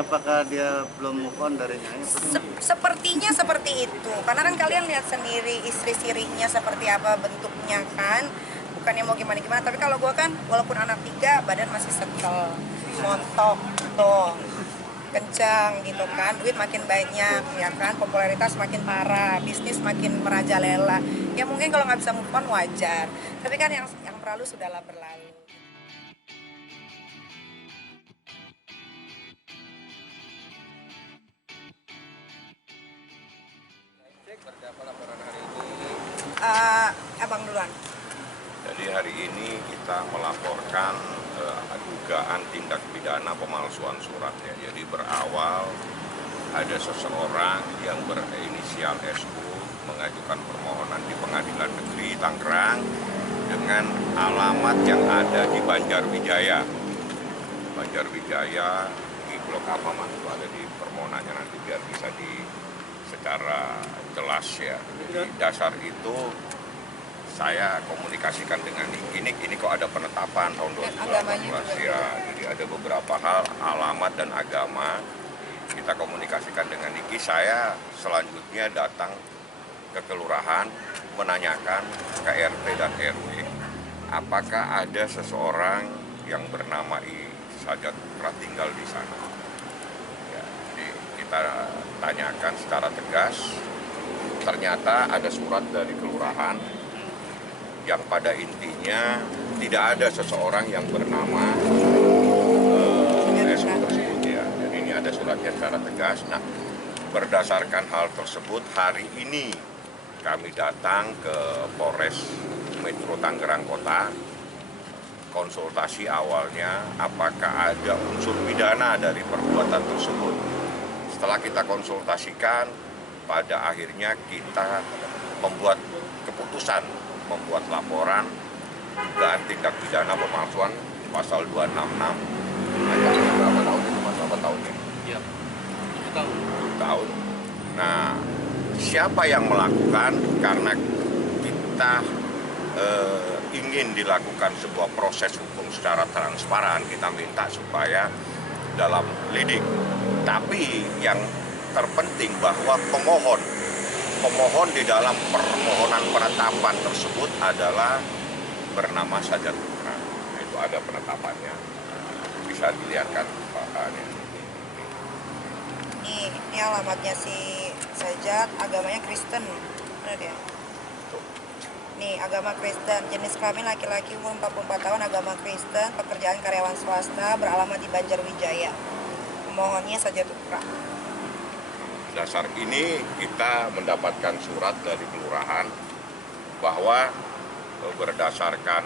apakah dia belum move on dari Nyai? Sepertinya seperti itu, karena kan kalian lihat sendiri istri sirinya seperti apa bentuknya kan, bukannya mau gimana-gimana, tapi kalau gue kan walaupun anak 3, badan masih setel, montok, tuh, kencang gitu kan, duit makin banyak ya kan, popularitas makin parah, bisnis makin merajalela, ya mungkin kalau nggak bisa move on wajar, tapi kan yang berlalu sudahlah berlalu. Berapa laporan hari ini? Abang duluan. Jadi hari ini kita melaporkan dugaan tindak pidana pemalsuan surat ya. Jadi berawal ada seseorang yang berinisial SU mengajukan permohonan di Pengadilan Negeri Tangerang dengan alamat yang ada di Banjarwijaya. Banjarwijaya di Blok apa Mas? Ada di permohonannya nanti biar bisa secara jelas ya. Jadi dasar itu saya komunikasikan dengan ini kok ada penetapan tahun 2018 ya. Jadi ada beberapa hal, alamat dan agama. Kita komunikasikan dengan Niki. Saya selanjutnya datang ke kelurahan menanyakan ke RT dan RW apakah ada seseorang yang bernama Sajat Putra tinggal di sana. Ya, jadi kita tanyakan secara tegas. Ternyata ada surat dari kelurahan yang pada intinya tidak ada seseorang yang bernama SU tersebut ya. Jadi ini ada suratnya secara tegas. Nah, berdasarkan hal tersebut hari ini kami datang ke Polres Metro Tangerang Kota. Konsultasi awalnya apakah ada unsur pidana dari perbuatan tersebut. Setelah kita konsultasikan, pada akhirnya kita membuat keputusan, membuat laporan dugaan tindak pidana pemalsuan pasal 266. Ancamannya berapa tahun itu Mas? Berapa tahunnya? Iya, 7 tahun. 7 tahun. Nah, siapa yang melakukan? Karena kita ingin dilakukan sebuah proses hukum secara transparan, kita minta supaya dalam lidik. Tapi yang terpenting bahwa pemohon di dalam permohonan penetapan tersebut adalah bernama Sajat Putra. Nah, itu ada penetapannya. Bisa dilihatkan Pak. Ini alamatnya si Sajat, agamanya Kristen. Mana dia? Nih, agama Kristen, jenis kelamin laki-laki, umur 44 tahun, agama Kristen, pekerjaan karyawan swasta, beralamat di Banjarwijaya. Pemohonnya Sajat Putra. Dasar ini kita mendapatkan surat dari kelurahan bahwa berdasarkan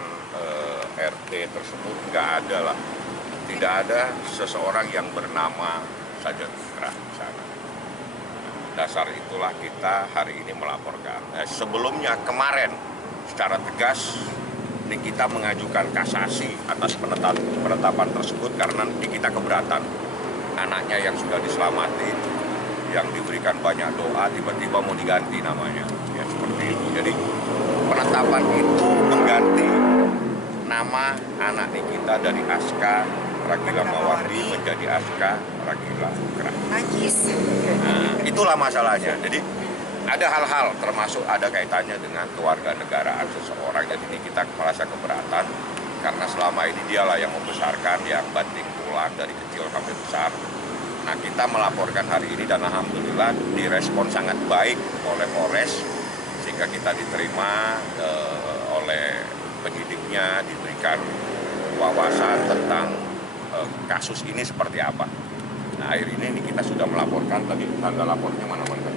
RT tersebut tidak ada seseorang yang bernama Sajat Putra di sana. Dasar itulah kita hari ini melaporkan. Sebelumnya kemarin secara tegas ini kita mengajukan kasasi atas penetapan tersebut karena kita keberatan. Anaknya yang sudah diselamatkan, yang diberikan banyak doa, tiba-tiba mau diganti namanya, ya seperti itu. Jadi penetapan itu mengganti nama anak kita dari Aska Ragila Mawardi menjadi Aska Ragila Putra. Nah, itulah masalahnya. Jadi ada hal-hal termasuk ada kaitannya dengan kewarganegaraan seseorang. Jadi ini kita merasa keberatan karena selama ini dialah yang membesarkan, yang banting tulang dari kecil sampai besar. Nah, kita melaporkan hari ini dan alhamdulillah direspon sangat baik oleh Polres sehingga kita diterima oleh penyidiknya, diberikan wawasan tentang kasus ini seperti apa. Nah, akhir ini kita sudah melaporkan, tadi tanggal lapornya mana-mana.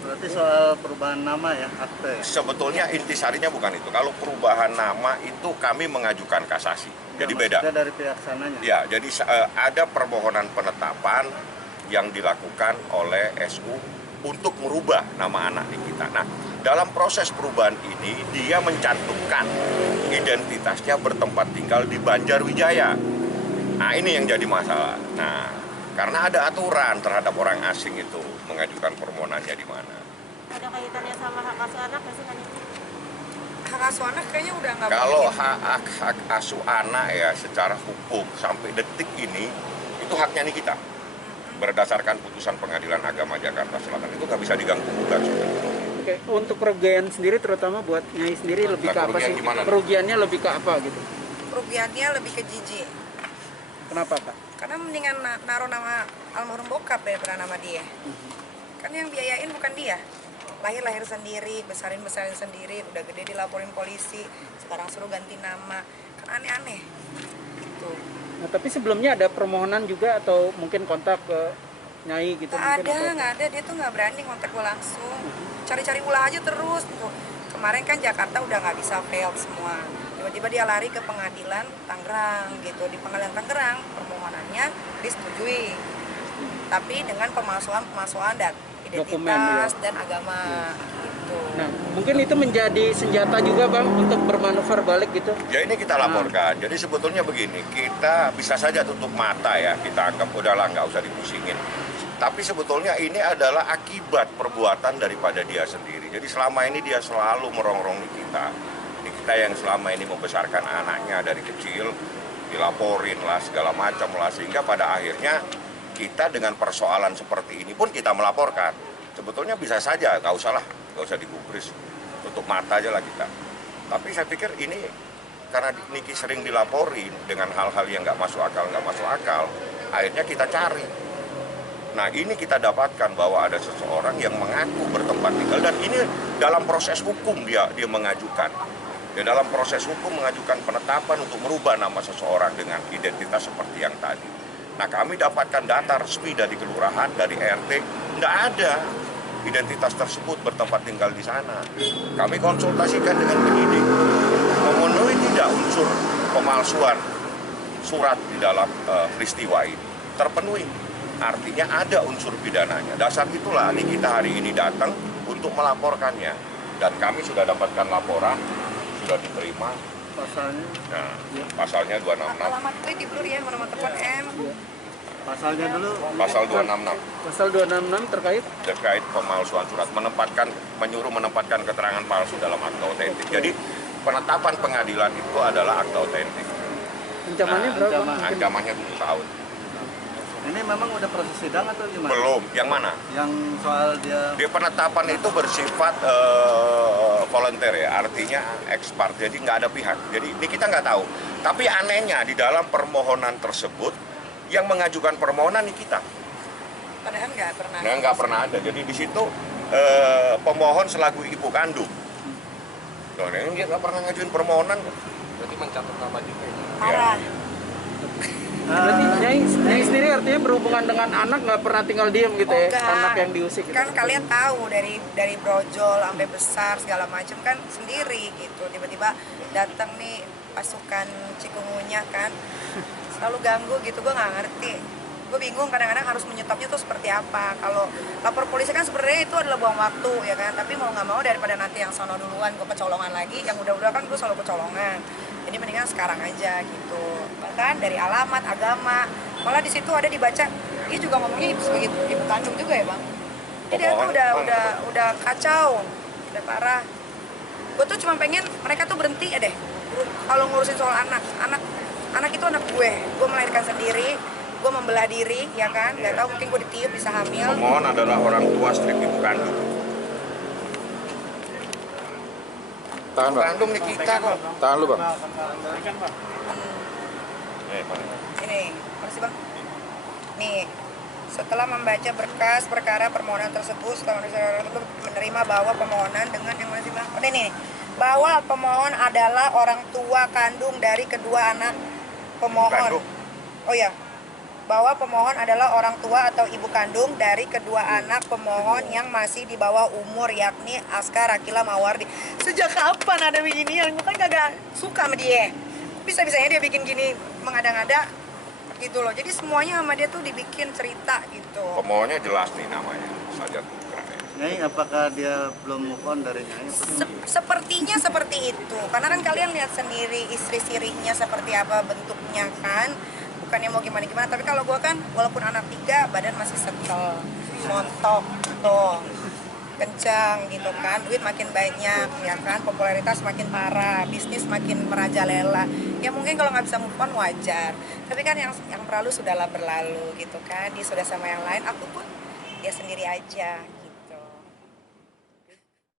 Berarti soal perubahan nama ya, akte? Sebetulnya intisarinya bukan itu. Kalau perubahan nama itu kami mengajukan kasasi. Jadi beda. Dari pihak sananya? Ya, jadi ada permohonan penetapan yang dilakukan oleh SU untuk merubah nama anak kita. Nah, dalam proses perubahan ini dia mencantumkan identitasnya bertempat tinggal di Banjarwijaya. Nah, ini yang jadi masalah. Nah, karena ada aturan terhadap orang asing itu mengajukan permohonannya di mana. Ada kaitannya sama hak asuh anak nggak sih? hak asuh anak kayaknya udah nggak Kalau mungkin. hak asuh anak ya secara hukum sampai detik ini itu haknya nih kita. Berdasarkan putusan Pengadilan Agama Jakarta Selatan itu nggak bisa diganggu gugat. Oke, untuk kerugian sendiri terutama buat Nyai sendiri lebih ke apa kerugian sih? gimana? Kerugiannya lebih ke apa gitu? Kerugiannya lebih ke jijik. Kenapa, Kak? Karena mendingan naruh nama almarhum bokap daripada nama dia. Kan yang biayain bukan dia. Lahir sendiri, besarin sendiri, udah gede dilaporin polisi, sekarang suruh ganti nama. Kan aneh-aneh. Gitu. Nah, tapi sebelumnya ada permohonan juga atau mungkin kontak ke Nyai gitu? Nggak mungkin ada, atau- nggak ada. Dia tuh nggak berani kontak gue langsung. Cari-cari ulah aja terus. Tuh. Kemarin kan Jakarta udah nggak bisa fail semua. Tiba-tiba dia lari ke pengadilan Tangerang gitu. Di pengadilan Tangerang permohonannya disetujui. Tapi dengan pemalsuan dan Dokumen, identitas ya. dan agama gitu. Nah, mungkin itu menjadi senjata juga Bang untuk bermanuver balik gitu. Ya ini kita laporkan. Jadi sebetulnya begini, kita bisa saja tutup mata ya, kita anggap udahlah nggak usah dipusingin. Tapi sebetulnya ini adalah akibat perbuatan daripada dia sendiri. Jadi selama ini dia selalu merongrong kita. Ini kita yang selama ini membesarkan anaknya dari kecil, dilaporin lah segala macam lah, sehingga pada akhirnya kita dengan persoalan seperti ini pun kita melaporkan. Sebetulnya bisa saja, nggak usah digubris, tutup mata aja lah kita. Tapi saya pikir ini karena Niki sering dilaporin dengan hal-hal yang nggak masuk akal, akhirnya kita cari. Nah ini kita dapatkan bahwa ada seseorang yang mengaku bertempat tinggal dan ini dalam proses hukum dia mengajukan. Dia dalam proses hukum mengajukan penetapan untuk merubah nama seseorang dengan identitas seperti yang tadi. Nah kami dapatkan data resmi dari kelurahan, dari RT, nggak ada identitas tersebut bertempat tinggal di sana. Kami konsultasikan dengan penyidik, memenuhi tidak unsur pemalsuan surat di dalam peristiwa ini, terpenuhi. Artinya ada unsur pidananya. Dasar itulah nih kita hari ini datang untuk melaporkannya. Dan kami sudah dapatkan laporan, sudah diterima. Pasalnya, Nah, pasalnya 266. Alamat gue di blur ya, nomor telepon M. pasalnya dulu Pasal 266 Pasal 266 terkait pemalsuan surat, menyuruh menempatkan keterangan palsu dalam akta otentik. Jadi penetapan pengadilan itu adalah akta otentik. ancamannya Nah, berapa? ancaman. Mungkin Ancamannya 7 tahun. ini memang udah proses sidang atau gimana? Belum. Yang mana? Yang soal dia Dia penetapan itu bersifat volunteer ya, artinya ex parte, jadi nggak ada pihak. Jadi ini kita nggak tahu. Tapi anehnya di dalam permohonan tersebut yang mengajukan permohonan ini kita. Padahal nggak pernah. Nah nggak pernah ada. Jadi di situ pemohon selaku ibu kandung. Loh, ini dia nggak pernah ngajuin permohonan. Berarti mencatat nama juga ya. Parah. berarti Nyai sendiri artinya berhubungan dengan anak nggak pernah tinggal diem gitu ya? Enggak. Anak yang diusik gitu. Kan kalian tahu dari brojol sampai besar segala macam kan sendiri gitu. Tiba-tiba datang nih pasukan cikungunya kan selalu ganggu gitu, gue nggak ngerti. Gue bingung kadang-kadang harus menyetopnya tuh seperti apa. Kalau lapor polisi kan sebenarnya itu adalah buang waktu ya kan, tapi mau nggak mau daripada nanti yang sono duluan gue kecolongan lagi, yang udah-udah kan gue selalu kecolongan. Jadi mendingan sekarang aja gitu. Bahkan dari alamat, agama, malah di situ ada dibaca, dia juga ngomongnya sebagai ibu kandung juga ya bang. Jadi aku udah kacau, udah parah. Gue tuh cuma pengen mereka tuh berhenti ya deh. Kalau ngurusin soal anak itu anak gue melahirkan sendiri, gue membelah diri, ya kan? Gak tau mungkin gue ditiup bisa hamil. Pemohon adalah orang tua strip ibu kandung. Tahan, Ibu Bang. kandung nih kita kok. Tahan lu, Bang. Ini, makasih bang. Nih, setelah membaca berkas perkara permohonan tersebut, setelah menerima bahwa permohonan dengan yang mana sih bang? Oh, ini, bahwa pemohon adalah orang tua kandung dari kedua anak pemohon. Kandung. Oh ya, bahwa pemohon adalah orang tua atau ibu kandung dari kedua anak pemohon yang masih di bawah umur, yakni Askar Akila Mawardi. Sejak kapan ada beginian? Gue kan kagak suka sama dia. Bisa-bisanya dia bikin gini mengada-ngada gitu loh. Jadi semuanya sama dia tuh dibikin cerita gitu. Pemohonnya jelas nih namanya, Sajat Putra. Nyai, apakah dia belum move on dari Nyai? Sepertinya seperti itu. Karena kan kalian lihat sendiri istri sirinya seperti apa bentuknya kan. Bukannya mau gimana-gimana, tapi kalau gue kan walaupun anak 3 badan masih setel, montok tuh. kencang gitu kan, duit makin banyak ya kan, popularitas makin parah, bisnis makin merajalela. Ya mungkin kalau nggak bisa move on wajar, tapi kan yang berlalu sudahlah berlalu gitu kan, dia sudah sama yang lain, aku pun dia sendiri aja.